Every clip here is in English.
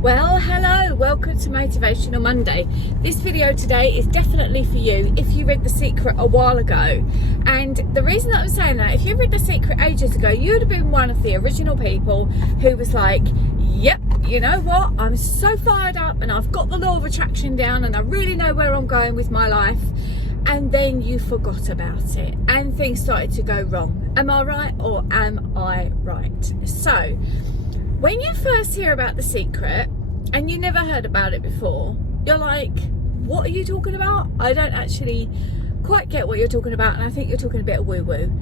Well, hello, welcome to Motivational Monday. This video today is definitely for you if you read The Secret a while ago. And the reason that I'm saying that, if you read The Secret ages ago, you would have been one of the original people who was like, yep, you know what, I'm so fired up and I've got the law of attraction down and I really know where I'm going with my life. And then you forgot about it and things started to go wrong. Am I right or am I right? So, when you first hear about The Secret and you never heard about it before, you're like, what are you talking about? I don't actually quite get what you're talking about, and I think you're talking a bit of woo-woo.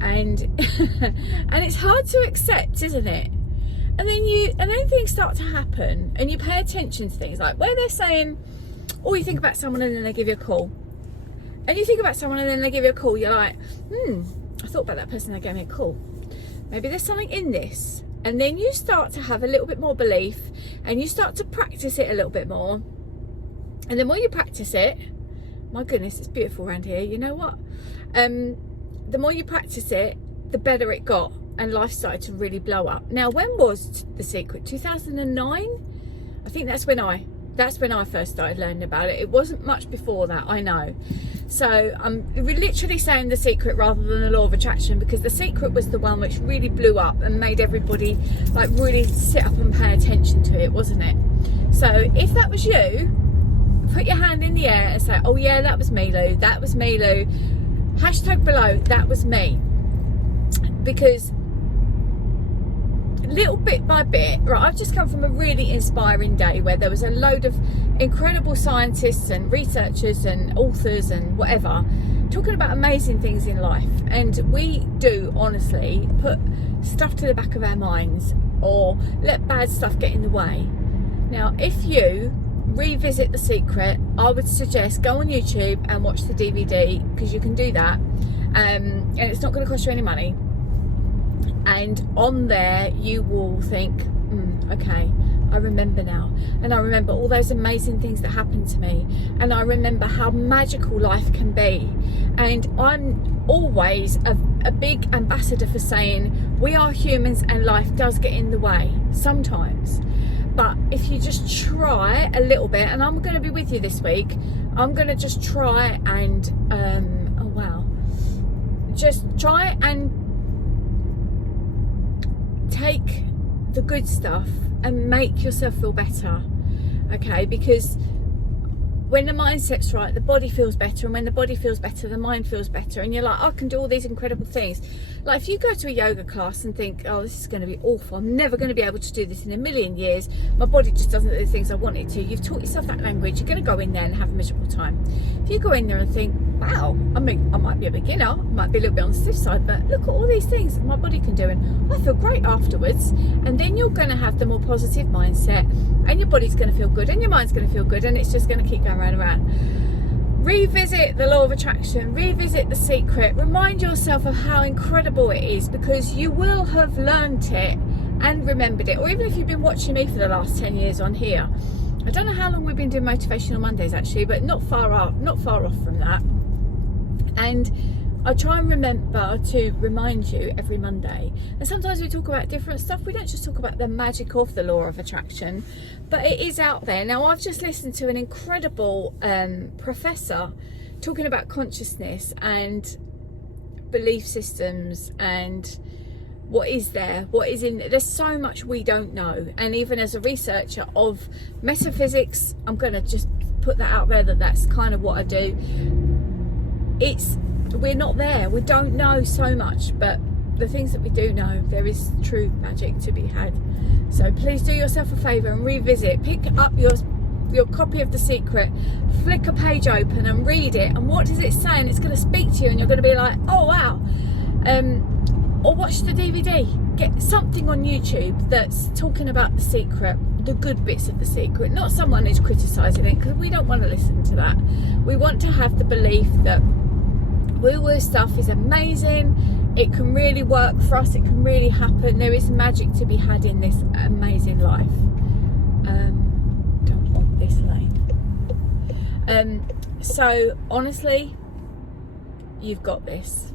And and it's hard to accept, isn't it? And then things start to happen and you pay attention to things like where they're saying, oh, you think about someone and then they give you a call. And you think about someone and then they give you a call, you're like, I thought about that person, they gave me a call. Maybe there's something in this. And then you start to have a little bit more belief and you start to practice it a little bit more. And the more you practice it, my goodness, it's beautiful around here. You know what? The more you practice it, the better it got. And life started to really blow up. Now, when was The Secret? 2009? I think that's when I first started learning about it. It wasn't much before that, I know. So we're literally saying The Secret rather than The Law of Attraction, because The Secret was the one which really blew up and made everybody like really sit up and pay attention to it, wasn't it? So if that was you, put your hand in the air and say, oh yeah, that was me, Lou. That was me, Lou. Hashtag below, that was me. Because little bit by bit, right, I've just come from a really inspiring day where there was a load of incredible scientists and researchers and authors and whatever talking about amazing things in life, and we do honestly put stuff to the back of our minds or let bad stuff get in the way. Now, if you revisit The Secret, I would suggest go on YouTube and watch the DVD, because you can do that, and it's not going to cost you any money. And on there you will think, okay, I remember now, and I remember all those amazing things that happened to me, and I remember how magical life can be. And I'm always a big ambassador for saying we are humans and life does get in the way sometimes, but if you just try a little bit, and I'm going to be with you this week, I'm going to just try and just try and take the good stuff and make yourself feel better, okay? Because when the mindset's right, the body feels better, and when the body feels better, the mind feels better, and you're like, I can do all these incredible things. Like if you go to a yoga class and think, oh, this is going to be awful, I'm never going to be able to do this in a million years, my body just doesn't do the things I want it to, you've taught yourself that language, you're going to go in there and have a miserable time. If you go in there and think, wow, I mean, I might be a beginner, I might be a little bit on the stiff side, but look at all these things that my body can do, and I feel great afterwards. And then you're going to have the more positive mindset, and your body's going to feel good, and your mind's going to feel good, and it's just going to keep going round and round. Revisit the Law of Attraction, revisit The Secret, remind yourself of how incredible it is, because you will have learnt it and remembered it. Or even if you've been watching me for the last 10 years on here, I don't know how long we've been doing Motivational Mondays actually, but not far off from that. And I try and remember to remind you every Monday. And sometimes we talk about different stuff. We don't just talk about the magic of the Law of Attraction, but it is out there. Now, I've just listened to an incredible professor talking about consciousness and belief systems and what is there, what is in. There's so much we don't know. And even as a researcher of metaphysics, I'm going to just put that out there, that's kind of what I do. We're not there, we don't know so much, but the things that we do know, there is true magic to be had. So please do yourself a favour and revisit, pick up your copy of The Secret, flick a page open and read it, and what does it say? And it's going to speak to you, and you're going to be like, oh wow. Or watch the DVD, get something on YouTube that's talking about The Secret, the good bits of The Secret, not someone who's criticising it, because we don't want to listen to that. We want to have the belief that woo-woo stuff is amazing, it can really work for us, it can really happen, there is magic to be had in this amazing life. Don't want this lane. So honestly, you've got this.